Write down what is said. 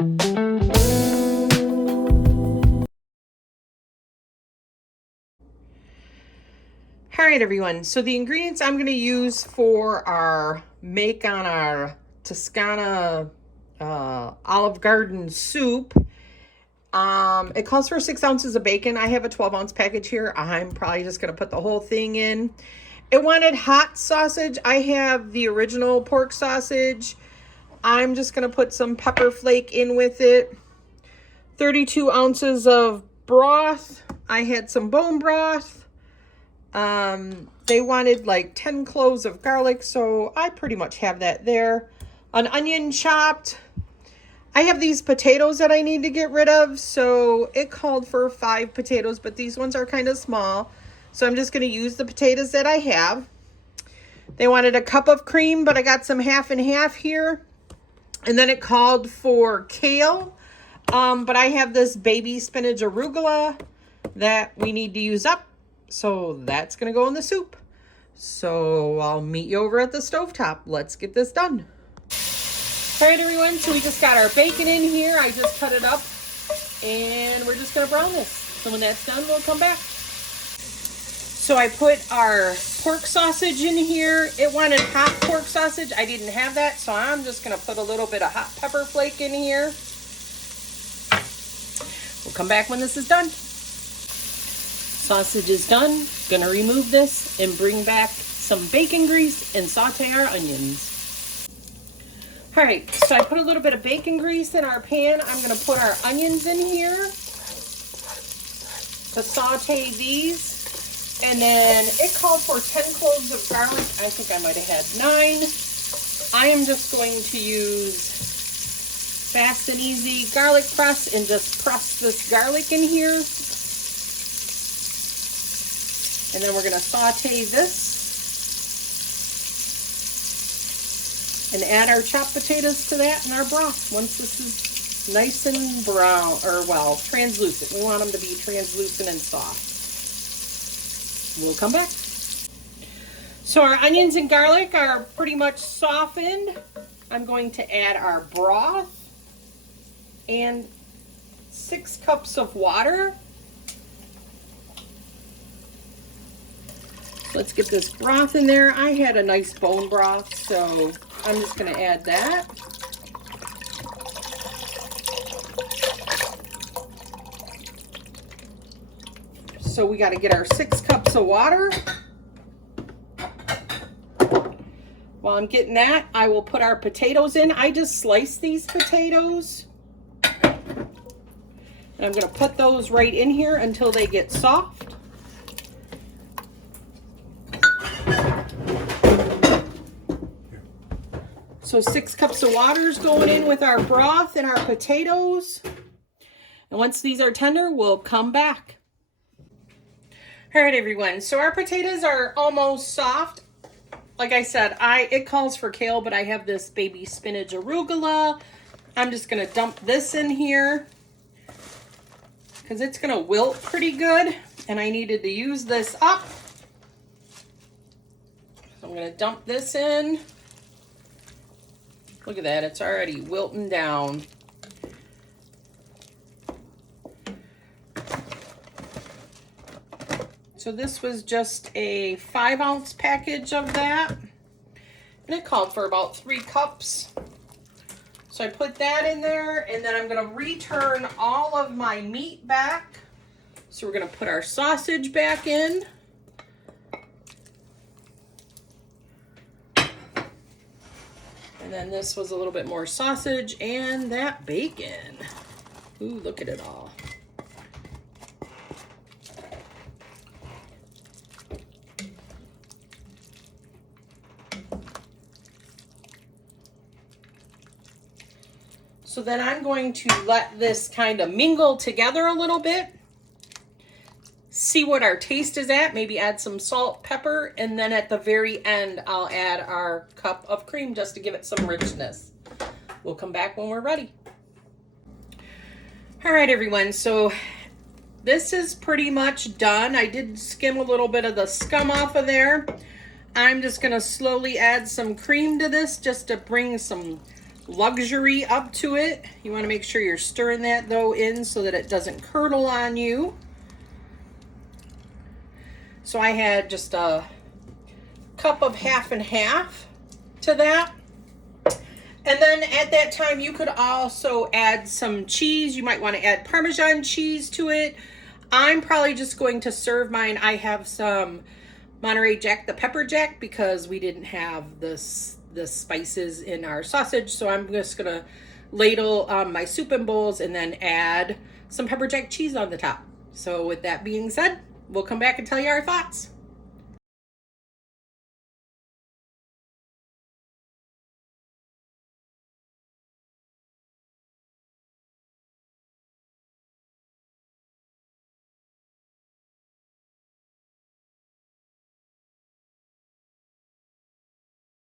All right, everyone. So the ingredients I'm going to use for our make on our Toscana Olive Garden soup. It calls for 6 ounces of bacon. I have a 12-ounce package here. I'm probably just going to put the whole thing in. It wanted hot sausage. I have the original pork sausage. I'm just going to put some pepper flake in with it. 32 ounces of broth. I had some bone broth. They wanted like 10 cloves of garlic, so I pretty much have that there. An onion chopped. I have these potatoes that I need to get rid of, so it called for 5 potatoes, but these ones are kind of small, so I'm just going to use the potatoes that I have. They wanted a cup of cream, but I got some half and half here. And then it called for kale, but I have this baby spinach arugula that we need to use up. So that's going to go in the soup. So I'll meet you over at the stovetop. Let's get this done. All right, everyone. So we just got our bacon in here. I just cut it up and we're just going to brown this. So when that's done, we'll come back. So I put our pork sausage in here. It wanted hot pork sausage. I didn't have that, so I'm just going to put a little bit of hot pepper flake in here. We'll come back when this is done. Sausage is done. Gonna remove this and bring back some bacon grease and saute our onions. All right, so I put a little bit of bacon grease in our pan. I'm gonna put our onions in here to saute these. And then it called for 10 cloves of garlic. I think I might have had 9. I am just going to use fast and easy garlic press and just press this garlic in here. And then we're going to saute this and add our chopped potatoes to that and our broth once this is nice and brown, or well, translucent. We want them to be translucent and soft. We'll come back. So our onions and garlic are pretty much softened. I'm going to add our broth and 6 cups of water. Let's get this broth in there. I had a nice bone broth, so I'm just going to add that. So we got to get our 6 cups of water. While I'm getting that, I will put our potatoes in. I just sliced these potatoes. And I'm going to put those right in here until they get soft. So 6 cups of water is going in with our broth and our potatoes. And once these are tender, we'll come back. All right, everyone. So our potatoes are almost soft. Like I said, it calls for kale, but I have this baby spinach arugula. I'm just going to dump this in here because it's going to wilt pretty good. And I needed to use this up. So I'm going to dump this in. Look at that, it's already wilting down. So this was just a 5-ounce package of that. And it called for about 3 cups. So I put that in there, and then I'm gonna return all of my meat back. So we're gonna put our sausage back in. And then this was a little bit more sausage and that bacon. Ooh, look at it all. So then I'm going to let this kind of mingle together a little bit. See what our taste is at, maybe add some salt, pepper, and then at the very end, I'll add our cup of cream just to give it some richness. We'll come back when we're ready. All right, everyone, so this is pretty much done. I did skim a little bit of the scum off of there. I'm just gonna slowly add some cream to this just to bring some luxury up to it. You want to make sure you're stirring that though in so that it doesn't curdle on you. So I had just a cup of half and half to that. And then at that time, you could also add some cheese. You might want to add Parmesan cheese to it. I'm probably just going to serve mine. I have some Monterey Jack, the pepper jack, because we didn't have the spices in our sausage. So I'm just going to ladle my soup in bowls and then add some pepper jack cheese on the top. So with that being said, we'll come back and tell you our thoughts.